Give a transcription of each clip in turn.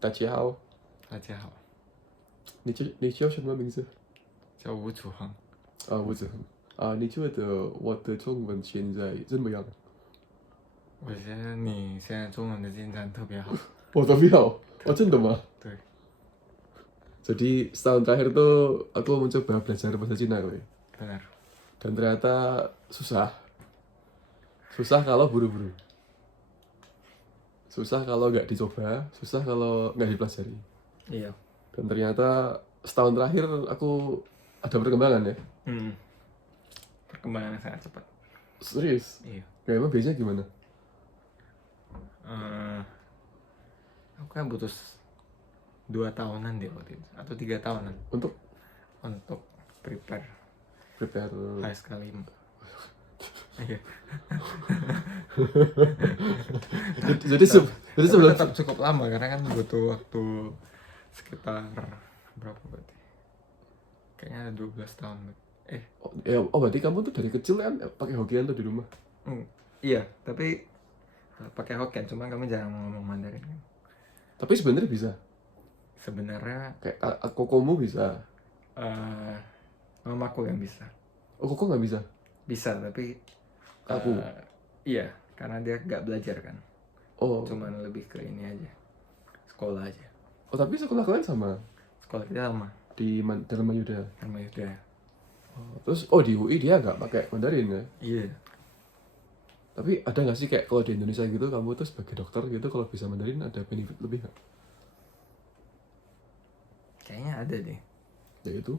大家好，大家好，你叫什么名字？叫吴楚恒。吴子恒。你觉得我的中文现在怎么样？我觉得你现在中文的进展特别好。我都要。真的吗？对， Jadi setahun terakhir tuh aku mencoba belajar bahasa Cina gue. benar. Dan ternyata susah. Susah kalau buru-buru. Susah kalau nggak dicoba, susah kalau nggak dipelajari. Iya. Dan ternyata setahun terakhir aku ada perkembangan ya. Perkembangan yang sangat cepat. Serius? Iya. Emang biasanya gimana? Aku kan butuh 2 tahunan deh waktu itu, atau 3 tahunan Untuk prepare HSK 5. Iya. jadi sebelum tetap cukup lama karena kan butuh waktu sekitar berapa berarti? Kayaknya ada 12 tahun. berarti kamu tuh dari kecil kan pakai Hokkien tuh di rumah? Iya, tapi pakai Hokkien, cuma kami jarang ngomong Mandarin kan. Tapi sebenarnya bisa. Sebenarnya Kayak kokomu bisa. mamaku yang bisa. Koko nggak bisa? Bisa, tapi Aku? iya, karena dia nggak belajar kan. Cuman lebih ke ini aja, sekolah aja. Tapi sekolah kalian sama? Sekolah kita sama Di Dharma Yuda. Dharma Yuda. Terus di UI dia nggak pakai Mandarin ya? Iya. Tapi ada nggak sih kayak kalau di Indonesia gitu kamu tuh sebagai dokter gitu kalau bisa Mandarin ada benefit lebih nggak? Kayaknya ada deh. Ya itu.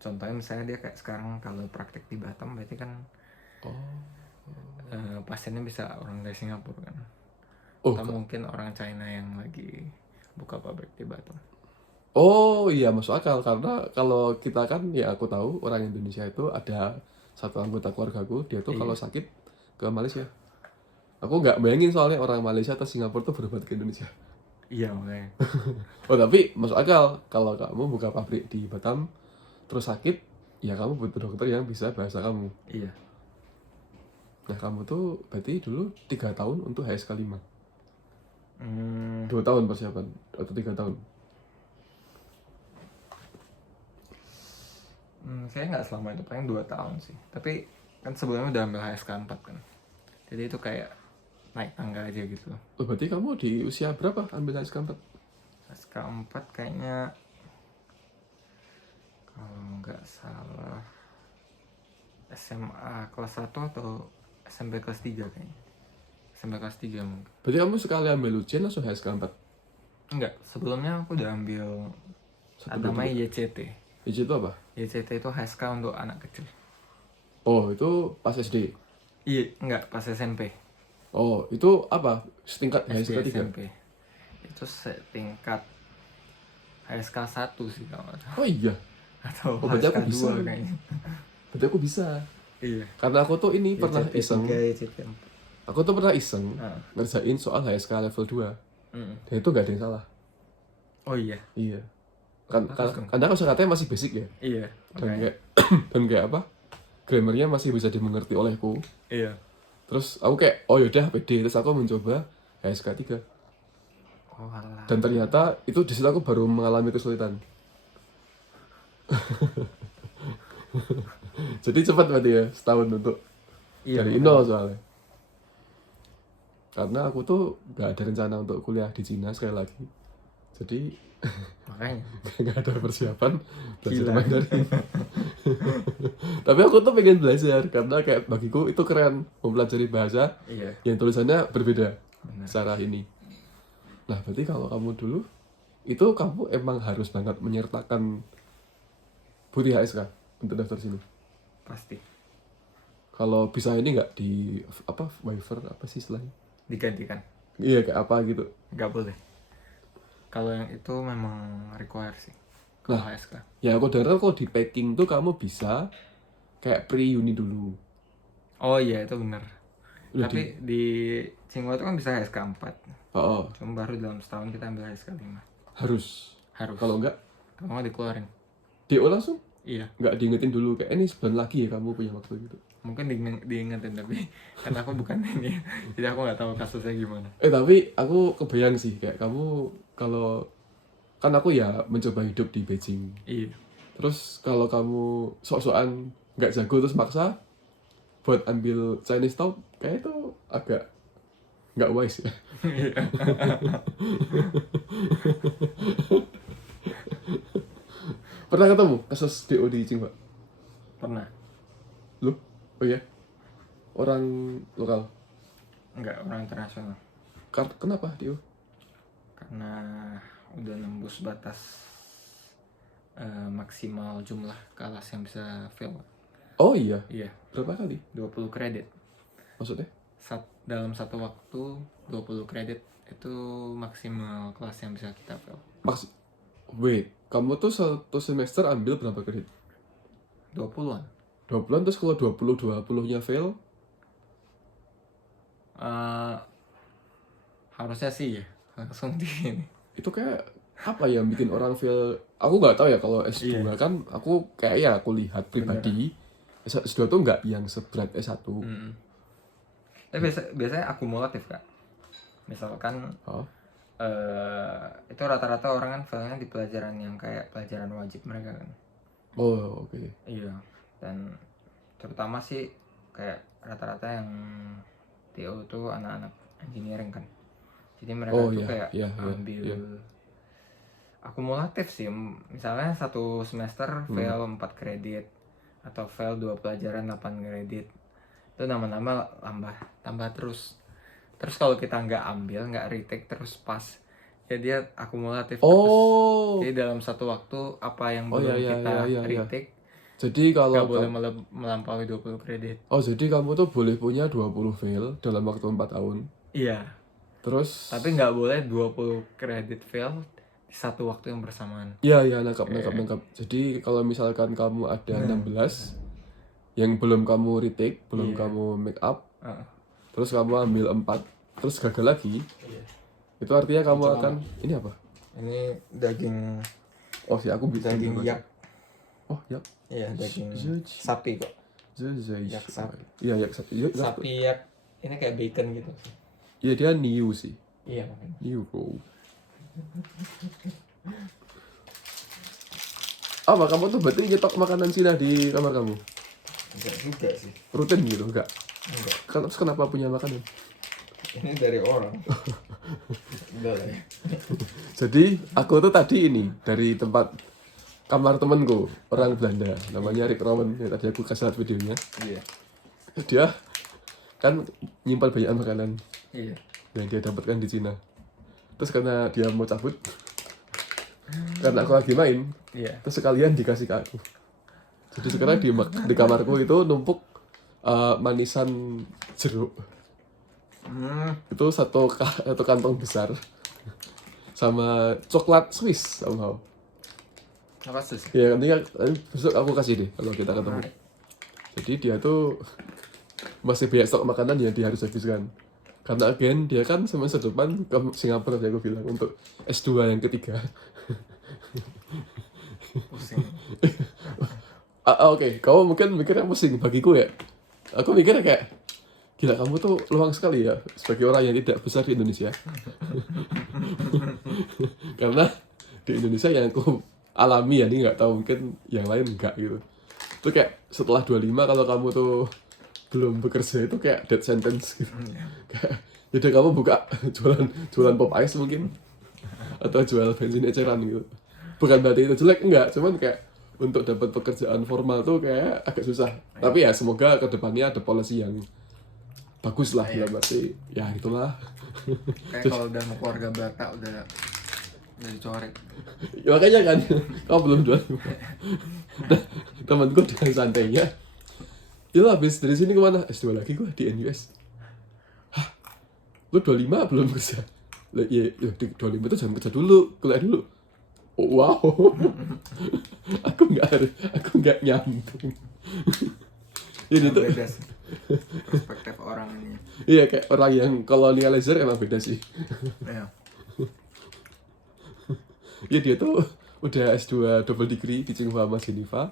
Contohnya misalnya dia kayak sekarang kalau praktek di Batam berarti kan pasiennya bisa orang dari Singapura kan. Atau mungkin orang China yang lagi buka pabrik di Batam. Iya masuk akal karena kalau kita kan ya aku tahu orang Indonesia itu ada satu anggota keluargaku dia tuh kalau sakit ke Malaysia. Aku nggak bayangin soalnya orang Malaysia atau Singapura tuh berobat ke Indonesia. Iya makanya. Tapi masuk akal kalau kamu buka pabrik di Batam terus sakit, ya kamu butuh dokter yang bisa bahasa kamu. Iya. Nah kamu tuh berarti dulu 3 tahun untuk HSK 5. 2 tahun persiapan atau 3 tahun? Saya nggak selama itu, paling 2 tahun sih. Tapi kan sebelumnya udah ambil HSK 4 kan. Jadi itu kayak naik tangga aja gitu. Berarti kamu di usia berapa ambil HSK 4? HSK 4 kayaknya kalau nggak salah SMA kelas 1 atau SMP kelas 3 kayaknya. SMP kelas 3 mungkin. Berarti kamu sekali ambil ujian langsung HSK 4? Enggak, sebelumnya aku udah ambil namanya YCT. YCT itu apa? YCT itu HSK untuk anak kecil. Itu pas SD? Iya, enggak, pas SMP. Itu apa? Setingkat HSK 3? SMP. Itu setingkat HSK 1 sih kalau nggak salah. Oh iya? Atau berarti HSK aku bisa 2 kayaknya. Berarti aku bisa. Iya. Karena aku tuh ini pernah iseng. YCT 4. Aku tuh pernah iseng ngerjain soal HSK level 2. Dan itu nggak ada yang salah. Oh iya? Iya. Karena katanya masih basic ya. Iya. Dan kayak apa? Grammarnya masih bisa dimengerti olehku. Iya. Terus aku kayak yaudah pede. Terus aku mencoba HSK 3. Dan ternyata itu di situ aku baru mengalami kesulitan. Jadi cepat berarti ya setahun untuk dari nol soalnya. Karena aku tuh gak ada rencana untuk kuliah di Cina sekali lagi. Jadi makanya gak ada persiapan belajar Mandarin. Tapi aku tuh pengen belajar karena kayak bagiku itu keren mempelajari bahasa yang tulisannya berbeda. Benar. Secara ini. Nah berarti kalau kamu dulu itu kamu emang harus banget menyertakan bukti HSK untuk daftar sini. Pasti. Kalau bisa ini nggak di waiver apa sih istilahnya? Digantikan. Iya kayak apa gitu. Nggak boleh. Kalau yang itu memang require sih. Kalau HSK. Ya aku dengar kalau di packing tuh kamu bisa kayak pre-uni dulu. Oh iya itu benar. Tapi di Tsinghua itu kan bisa HSK 4. Cuma baru dalam setahun kita ambil HSK 5. Harus. Harus. Kalau enggak dikeluarin. DO langsung? Iya, Nggak diingetin dulu kayak ini sebulan lagi ya kamu punya waktu gitu. mungkin diingetin tapi kan aku bukan ini, jadi aku nggak tahu kasusnya gimana. Tapi aku kebayang sih kayak kamu kalau kan aku ya mencoba hidup di Beijing. Iya. Terus kalau kamu sok-sokan nggak jago terus maksa buat ambil Chinese top, kayak itu agak nggak wise ya. Pernah ketemu kasus DO di Cingba? Pernah. Lu? Oh iya? Orang lokal? Enggak, orang internasional. Kenapa DO? Karena udah nembus batas maksimal jumlah kelas yang bisa fail. Oh iya? Iya, Berapa kali? 20 kredit. Maksudnya? Dalam satu waktu 20 kredit itu maksimal kelas yang bisa kita fail. Wait, kamu tuh satu semester ambil berapa kredit? 20-an. 20-an, terus kalau 20-20-nya fail? Harusnya sih ya, langsung di ini. Itu kayak apa yang bikin orang fail? Aku nggak tahu ya kalau S2 kan, aku kayak ya aku lihat pribadi S2 tuh nggak yang seberat S1. Tapi biasanya akumulatif kak. Misalkan Oh, itu rata-rata orang kan failnya di pelajaran yang kayak pelajaran wajib mereka kan. oh oke. Iya. Dan terutama sih kayak rata-rata yang TO tuh anak-anak engineering kan. Jadi mereka Oh tuh iya, kayak iya, ambil iya. akumulatif sih. Misalnya satu semester fail 4 kredit atau fail 2 pelajaran 8 kredit. Itu nama-nama tambah terus. Terus kalau kita nggak ambil, nggak retake terus pas, ya dia akumulatif terus. Oh, Jadi dalam satu waktu apa yang Oh, belum iya, kita iya. retake Jadi nggak kalau boleh melampaui 20 kredit. jadi kamu tuh boleh punya 20 fail dalam waktu 4 tahun. Iya. Terus Tapi nggak boleh 20 kredit fail di satu waktu yang bersamaan. iya, nangkap. Jadi kalau misalkan kamu ada 16 yang belum kamu retake, belum kamu make up, terus kamu ambil 4, terus gagal lagi, itu artinya kamu akan ini apa? Ini daging Oh sih aku bisa daging yak. Oh yak. Iya, daging sapi kok. Yak sapi. Iya yak sapi. Sapi yak. Ini kayak bacon gitu. Iya dia new sih. Iya makanya. New bro. Apa kamu tuh berarti nyetok makanan Cina di kamar kamu? Enggak juga sih. Rutin gitu enggak? Enggak. Terus kenapa punya makanan? Ini dari orang. Enggak lah ya. Jadi aku tuh tadi ini dari tempat kamar temenku orang Belanda namanya Rick Rowan yang tadi aku kasih lihat videonya. Iya. Dia kan nyimpan banyak makanan Iya. yang dia dapatkan di Cina. Terus karena dia mau cabut, karena aku lagi main, Iya. terus sekalian dikasih ke aku. Jadi sekarang di kamarku itu numpuk manisan jeruk. Itu satu kantong besar sama coklat Swiss somehow. Apa sih? Ya nanti besok aku kasih deh kalau kita ketemu. Jadi dia tuh masih banyak stok makanan yang dia harus habiskan. Karena again dia kan semester depan ke Singapura tadi aku bilang untuk S2 yang ketiga. Pusing. Oke, kamu mungkin mikirnya pusing bagiku ya. Aku mikirnya kayak gila kamu tuh luang sekali ya sebagai orang yang tidak besar di Indonesia. Karena di Indonesia yang aku alami ya, ini nggak tahu mungkin yang lain enggak gitu. Itu kayak setelah 25 kalau kamu tuh belum bekerja itu kayak death sentence gitu. Kayak yaudah kamu buka jualan pop ice mungkin atau jual bensin eceran gitu. Bukan berarti itu jelek enggak, cuman kayak untuk dapat pekerjaan formal tuh kayak agak susah. Tapi ya semoga kedepannya ada policy yang bagus lah ya berarti ya itulah. Kayak kalau udah mau keluarga Batak udah dicorek. Ya makanya kan kau belum 25. Nah, temanku dengan santainya ya habis dari sini kemana? S2 lagi gue di NUS. Hah? Lu 25 belum kerja? Lah iya, di 25 itu jangan kerja dulu, kuliah dulu. Oh, wow. aku nggak nyambung. Ini tuh Beda sih. Perspektif orang ini. iya kayak orang yang kolonializer emang beda sih. Iya. Ya dia tuh udah S2 double degree di Tsinghua sama Geneva.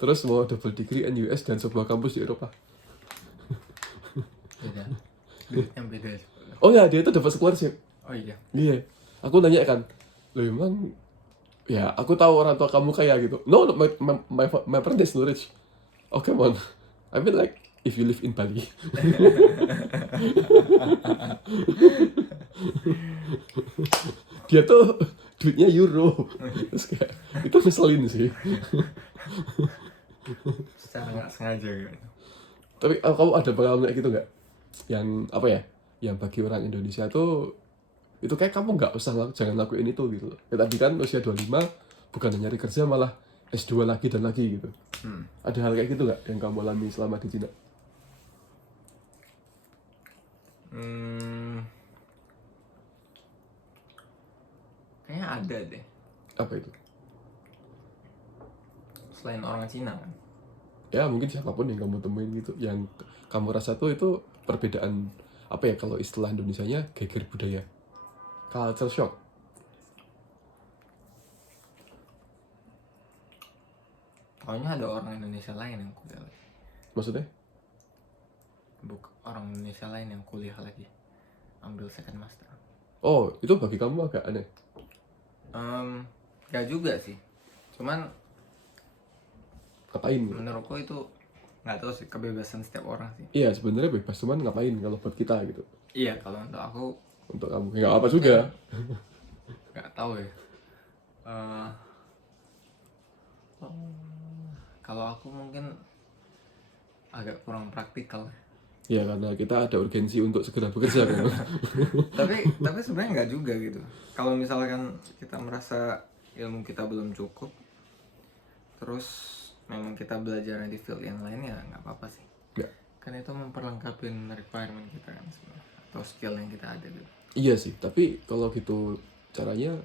terus mau double degree NUS dan sebuah kampus di Eropa. Beda. Duitnya beda. Oh ya, dia itu dapat scholarship. Oh iya. Iya. Aku nanya kan, loh emang ya aku tahu orang tua kamu kaya gitu. No, no, my parents is rich. Oh come on. I mean like if you live in Bali. Dia tuh duitnya euro. Terus kayak itu ngeselin sih. Secara nggak sengaja gitu. Tapi kamu ada pengalaman kayak gitu nggak? Yang apa ya? Yang bagi orang Indonesia tuh itu kayak kamu nggak usah jangan lakuin itu gitu. Ya tadi kan usia 25 bukan nyari kerja malah S2 lagi dan lagi gitu. Ada hal kayak gitu nggak yang kamu alami selama di Cina? Kayaknya ada deh. Apa itu? Selain orang Cina kan. Ya mungkin siapapun yang kamu temuin gitu, yang kamu rasa tuh itu perbedaan apa ya kalau istilah Indonesianya geger budaya, culture shock. Pokoknya ada orang Indonesia lain yang kuliah lagi. Maksudnya? Orang Indonesia lain yang kuliah lagi. Ambil second master. Oh, itu bagi kamu agak aneh. Gak juga sih. Cuman Ngapain? menurutku itu nggak tahu sih, kebebasan setiap orang sih. Iya sebenarnya bebas, cuman ngapain kalau buat kita gitu? Iya, kalau untuk aku Untuk kamu ya nggak apa juga. nggak tahu ya. Kalau aku mungkin agak kurang praktikal. Ya karena kita ada urgensi untuk segera bekerja kan. tapi sebenarnya nggak juga gitu. Kalau misalkan kita merasa ilmu kita belum cukup, terus memang kita belajar di field yang lain, ya nggak apa-apa sih. Ya. Kan itu memperlengkapi requirement kita kan sebenarnya, atau skill yang kita ada gitu. Iya sih, tapi kalau gitu caranya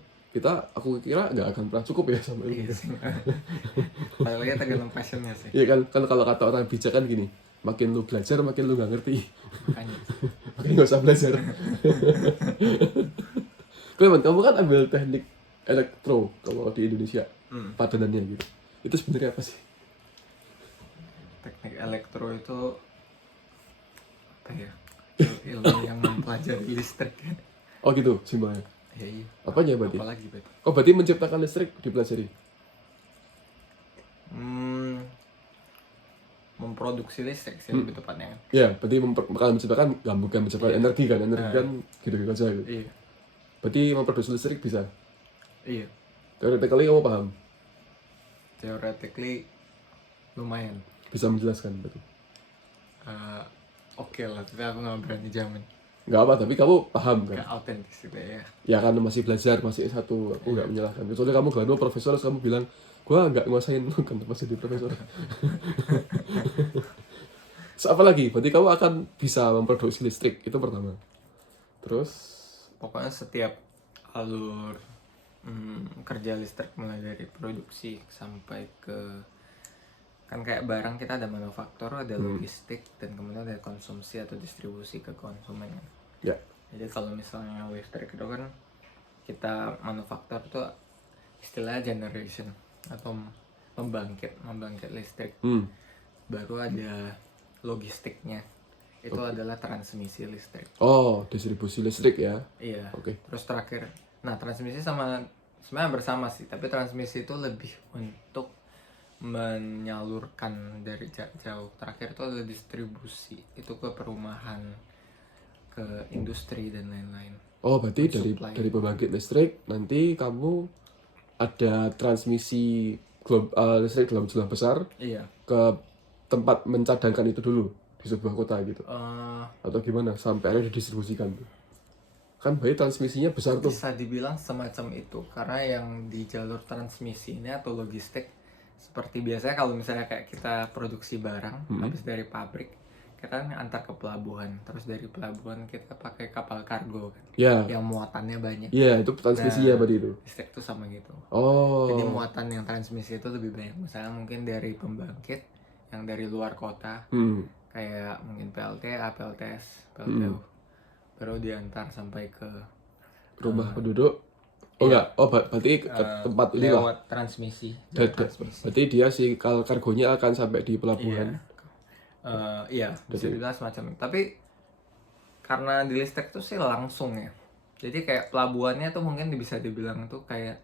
aku kira nggak akan pernah cukup ya sama Iya itu. sih. Padahal ya tergantung passionnya sih. Iya kan kalau kata orang bijak kan gini, makin lu belajar makin lu nggak ngerti. Makanya. Makanya nggak usah belajar. Kamu kan ambil teknik elektro kalau di Indonesia padanannya gitu. Itu sebenarnya apa sih? Teknik elektro itu apa ya? Ilmu yang mempelajari listrik kan. Oh gitu simpelnya. Ya, iya. Apanya berarti? Apalagi berarti? Oh berarti menciptakan listrik dipelajari? Memproduksi listrik sih lebih tepatnya kan. Ya berarti kalau menciptakan nggak bukan menciptakan energi kan, kan gitu-gitu aja gitu. Iya. Berarti memproduksi listrik bisa? Iya. Theoretically kamu paham? Theoretically lumayan. Bisa menjelaskan berarti? Oke lah, tapi aku nggak berani jamin. Nggak apa, tapi kamu paham kan? Nggak autentis gitu ya. Ya kan masih belajar, masih S1, aku nggak menyalahkan. Kecuali kamu gelar profesor, terus kamu bilang, gua nggak nguasain kan masih di profesor. So, apa lagi? Berarti kamu akan bisa memproduksi listrik, itu pertama. Terus? Pokoknya setiap alur kerja listrik, mulai dari produksi sampai ke, kan kayak barang kita ada manufaktur, ada logistik, dan kemudian ada konsumsi atau distribusi ke konsumen. Ya. Jadi kalau misalnya listrik itu kan kita manufaktur tuh istilahnya generation atau membangkit listrik. Baru ada logistiknya, itu adalah transmisi listrik. Oh, distribusi listrik ya? Iya. Oke. Terus terakhir, nah transmisi sama sebenarnya bersama sih, tapi transmisi itu lebih untuk menyalurkan dari jarak jauh. Terakhir itu adalah distribusi, itu ke perumahan, ke industri dan lain-lain. Oh, berarti dari pembangkit listrik nanti kamu ada transmisi listrik dalam jumlah besar. Iya. Ke tempat mencadangkan itu dulu di sebuah kota gitu. Atau gimana sampai akhirnya didistribusikan tuh. Kan berarti transmisinya besar tuh. Bisa dibilang semacam itu, karena yang di jalur transmisi ini atau logistik, seperti biasanya kalau misalnya kayak kita produksi barang habis dari pabrik, kita kan antar ke pelabuhan, terus dari pelabuhan kita pakai kapal kargo kan, yang muatannya banyak. Iya, itu transmisinya berarti itu. Listrik tuh sama gitu. Oh. Jadi muatan yang transmisi itu lebih banyak, misalnya mungkin dari pembangkit yang dari luar kota, kayak mungkin PLTA, PLTS, PLTU, baru diantar sampai ke rumah penduduk. Oh Iya. enggak, oh berarti ke tempat ini lah. Lewat transmisi, jalur transmisi. Berarti dia si kargonya akan sampai di Iya. pelabuhan. Iya, bisa Jadi- dibilang semacam itu. Tapi karena di listrik tuh sih langsung ya. Jadi kayak pelabuhannya tuh mungkin bisa dibilang tuh kayak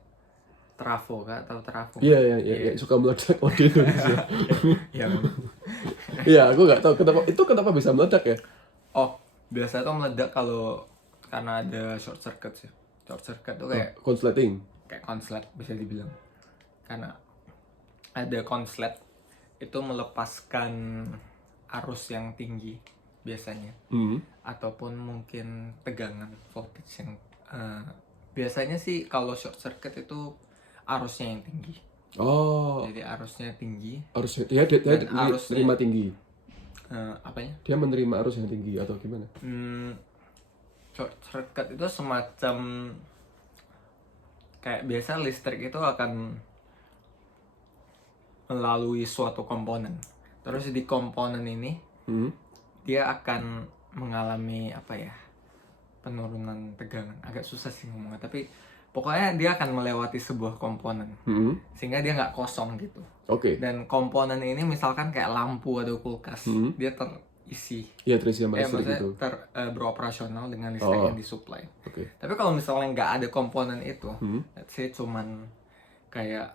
trafo, Kak, atau trafo. Iya, ya, suka meledak oh, di Indonesia. Iya memang. Iya, aku nggak tahu kenapa bisa meledak ya. Oh, biasa tuh meledak kalau karena ada short circuit sih. Short circuit tuh kayak Konsleting. konslet bisa dibilang. Karena ada konslet itu melepaskan arus yang tinggi biasanya, ataupun mungkin tegangan voltage yang biasanya sih kalau short circuit itu arusnya yang tinggi. Oh, Jadi arusnya tinggi. harusnya dia Dan arusnya- menerima tinggi. Apanya? Dia menerima arus yang tinggi atau gimana? Short circuit itu semacam kayak biasa listrik itu akan melalui suatu komponen. Terus di komponen ini dia akan mengalami apa ya, penurunan tegangan. Agak susah sih ngomongnya, tapi pokoknya dia akan melewati sebuah komponen sehingga dia nggak kosong gitu. Oke. Dan komponen ini misalkan kayak lampu atau kulkas, dia terisi, Iya, terisi sama listrik maksudnya itu. beroperasional dengan listrik yang disuplai. Oke. Tapi kalau misalnya nggak ada komponen itu, let's say cuman kayak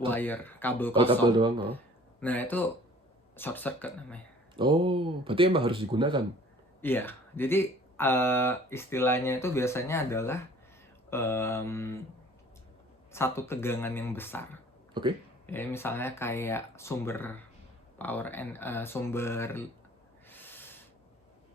wire, kabel Oh, kabel kosong. doang. Oh. Nah itu short circuit namanya. Oh, berarti emang harus digunakan. Iya, jadi istilahnya itu biasanya adalah satu tegangan yang besar. Oke. Ya misalnya kayak sumber power sumber,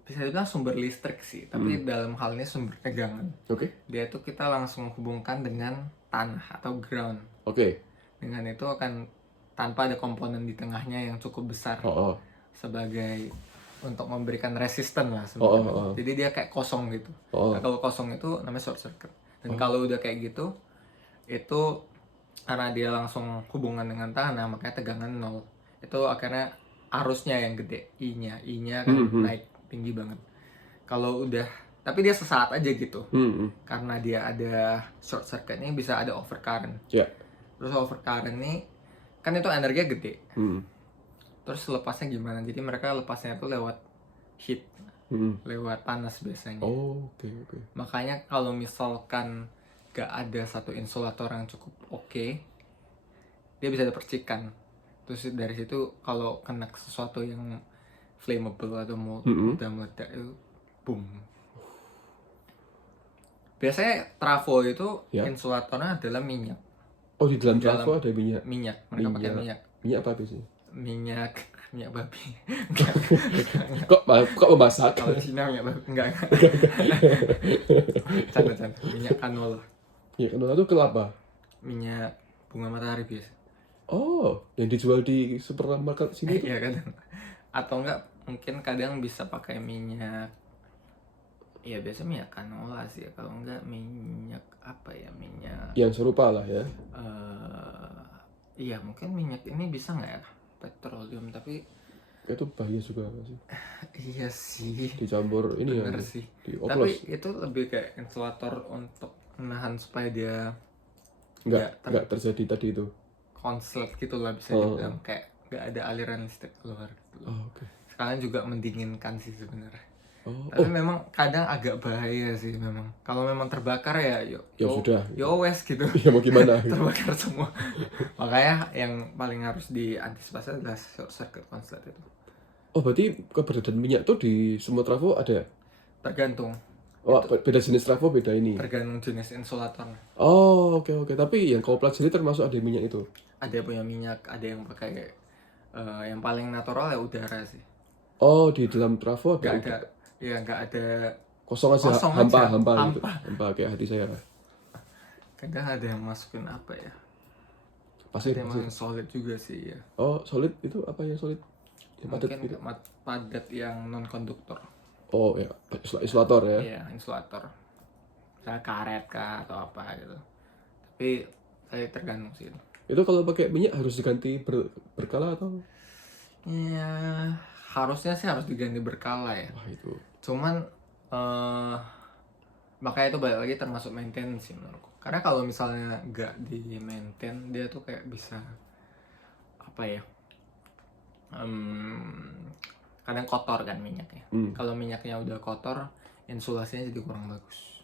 bisa dibilang sumber listrik sih, tapi dalam hal ini sumber tegangan. Oke. Dia itu kita langsung hubungkan dengan tanah atau ground. Oke. Dengan itu akan tanpa ada komponen di tengahnya yang cukup besar Oh. sebagai untuk memberikan resisten lah sebenarnya. Oh. Jadi dia kayak kosong gitu. Oh. Nah, kalau kosong itu namanya short circuit. Dan kalau udah kayak gitu, itu karena dia langsung hubungan dengan tanah, makanya tegangan nol. Itu akhirnya arusnya yang gede, I-nya kan naik tinggi banget. Kalau udah, tapi dia sesaat aja gitu. Karena dia ada short circuitnya, bisa ada overcurrent. Ya. Terus overcurrent nih, kan itu energinya gede. Terus lepasnya gimana? Jadi mereka lepasnya itu lewat heat, lewat panas biasanya. Oh, oke. Makanya kalau misalkan gak ada satu insulator yang cukup oke, dia bisa ada percikan. Terus dari situ kalau kena sesuatu yang flammable atau mudah meledak itu boom. Biasanya trafo itu insulatornya adalah minyak. Oh, di dalam trafo ada minyak. Mereka pakai minyak. Minyak apa biasanya? Minyak babi. Kok memasak? Kalau Cina minyak babi enggak. Canda. Minyak canola. Ya, canola itu kelapa. Minyak bunga matahari biasa. Oh, yang dijual di supermarket sini itu? Iya kadang. Atau enggak mungkin kadang bisa pakai minyak. Iya biasa minyak canola sih. Kalau enggak minyak apa ya, minyak. Yang serupa lah ya. Iya mungkin minyak ini bisa nggak ya, petroleum, tapi Itu bahaya juga sih. iya sih. Dicampur ini ya. Bener sih. Dioplos. Tapi itu lebih kayak insulator untuk menahan supaya dia Nggak terjadi tadi itu. konslet gitu lah, bisa dibilang kayak nggak ada aliran listrik keluar gitu. Oh, oke. Sekalian juga mendinginkan sih sebenarnya. Oh, Tapi memang kadang agak bahaya sih memang. Kalau memang terbakar ya sudah. Yo wes gitu. ya mau gimana? Terbakar semua. Makanya yang paling harus diantisipasi adalah short circuit konslet itu. Oh, berarti keberadaan minyak tuh di semua trafo ada? Tergantung. Oh, beda jenis trafo, beda ini. Tergantung jenis insulatornya. Oh, oke. Tapi yang kau pelajari termasuk ada minyak itu? Ada yang punya minyak, ada yang pakai yang paling natural ya udara sih. Oh, di dalam trafo ada? Nggak ada. Kosong aja, hampa gitu. Hampa kayak hati saya. Kadang ada yang masukin apa ya? Pasir. Ada yang masukin solid juga sih ya. Oh, solid itu apa ya solid? Yang padat Mungkin gitu. padat yang non konduktor. Oh ya, isolator ya. Iya, insulator. Misalnya karet kah atau apa gitu. Tapi saya tergantung sih. Itu kalau pakai minyak harus diganti berkala atau? Ya, harusnya sih harus diganti berkala ya. Wah, itu. Cuman Makanya itu balik lagi termasuk maintenance sih menurutku. Karena kalau misalnya nggak di maintain, dia tuh kayak bisa apa ya? Kadang kotor kan minyaknya. Kalau minyaknya udah kotor, insulasinya jadi kurang bagus.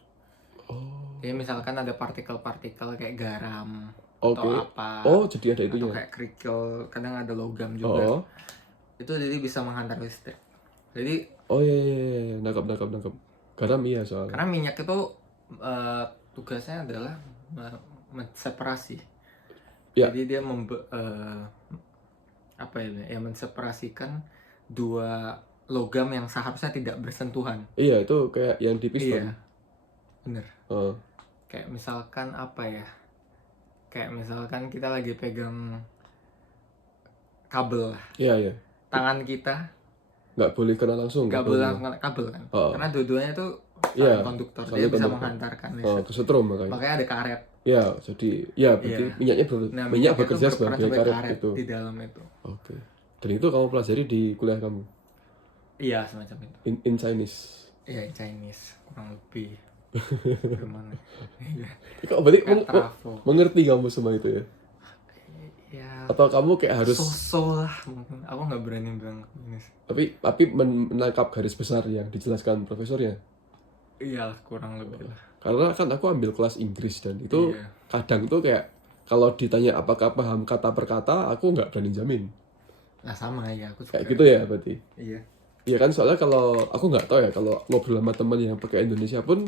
Jadi misalkan ada partikel-partikel kayak garam atau Oke. apa, Oh, jadi ada atau itunya. kayak kerikil, kadang ada logam juga. Oh. Itu jadi bisa menghantar listrik. Jadi Oh iya, iya, iya, iya. Nangkap. Garam iya soalnya. karena minyak itu tugasnya adalah menseparasi. Ya. Jadi dia apa ya, menseparasikan dua logam yang seharusnya tidak bersentuhan. Iya, itu kayak yang di piston. Iya, bener. Oh. Kayak misalkan apa ya? Kayak misalkan kita lagi pegang kabel lah. Iya. Tangan kita Nggak boleh kena langsung. nggak boleh langsung kena kabel kan? Karena dua-duanya itu Iya, konduktor. saling Dia bisa konduktor. menghantarkan Oh, listrik. kesetrum makanya. Makanya ada karet. Ya, jadi ya berarti Iya. minyaknya Nah, minyak itu bekerja berperan sebagai sebagai karet itu. di dalam itu. Oke. Dan itu kamu pelajari di kuliah kamu Iya, semacam itu. in Chinese. Iya, Chinese kurang lebih. Gimana? Iya. Kok berarti Kayak trafo. mengerti kamu semua itu ya? Ya, Atau kamu kayak harus so lah mungkin. Aku nggak berani bilang ini sih. tapi menangkap garis besar yang dijelaskan profesornya. Iya, kurang lebih lah. Karena kan aku ambil kelas Inggris dan itu Iya. kadang tuh kayak kalau ditanya apakah paham kata per kata, aku nggak berani jamin. Nah, sama ya, aku Kayak juga. gitu ya berarti. Iya. Iya kan, soalnya kalau aku nggak tahu ya, kalau ngobrol sama teman yang pakai Indonesia pun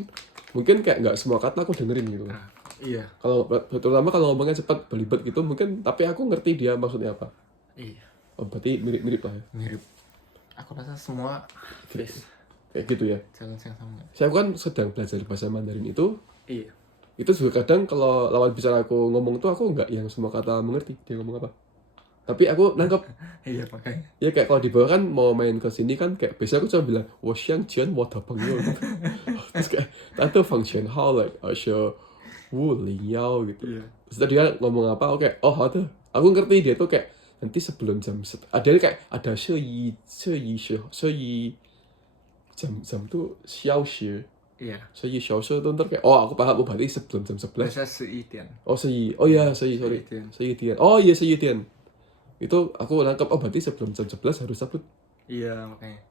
mungkin kayak nggak semua kata aku dengerin gitu. Nah, iya. Kalau terutama kalau ngomongnya cepat belibet gitu mungkin, tapi aku ngerti dia maksudnya apa. Iya. Oh, berarti mirip-mirip lah ya. Mirip. Aku rasa semua face Kayak gitu ya. challenge yang sama. Saya kan sedang belajar bahasa Mandarin itu Iya. juga kadang kalau lawan bicara aku ngomong tuh aku nggak yang semua kata mengerti dia ngomong apa. Tapi aku nangkep. Iya, makanya. Ya kayak kalau di bawah kan mau main ke sini kan kayak biasanya aku cuma bilang wo xiang jian wo de peng you gitu. Terus kayak tante feng qian hao like wu ling yao gitu. Iya. Terus tadi dia ngomong apa, oke, oh ada. Aku ngerti dia tuh kayak nanti sebelum ada kayak ada yi jam tuh xiao shi. Iya. Yi xiao shi tuh ntar kayak oh aku paham, oh berarti sebelum jam 11. Biasa seitian. Oh yi. Oh ya yi, sorry. Yi tian. Oh iya yi tian. Itu aku nangkep, oh berarti sebelum jam 11 harus sabut. Iya, makanya.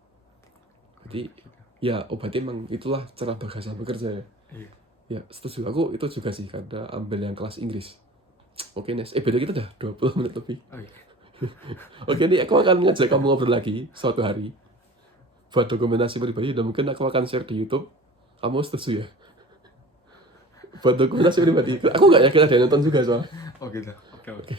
Berarti ya, oh berarti emang itulah cara bahasa bekerja ya. Iya. Ya, setuju. Aku itu juga sih karena ambil yang kelas Inggris. Oke, Nes. Beda kita udah 20 menit lebih. Oh, iya. Oke, nih aku akan ngajak kamu ngobrol lagi suatu hari. Buat dokumentasi pribadi, dan mungkin aku akan share di YouTube. Kamu setuju ya? Buat dokumentasi pribadi. Aku nggak yakin ada yang nonton juga soalnya. Oh gitu. Oke.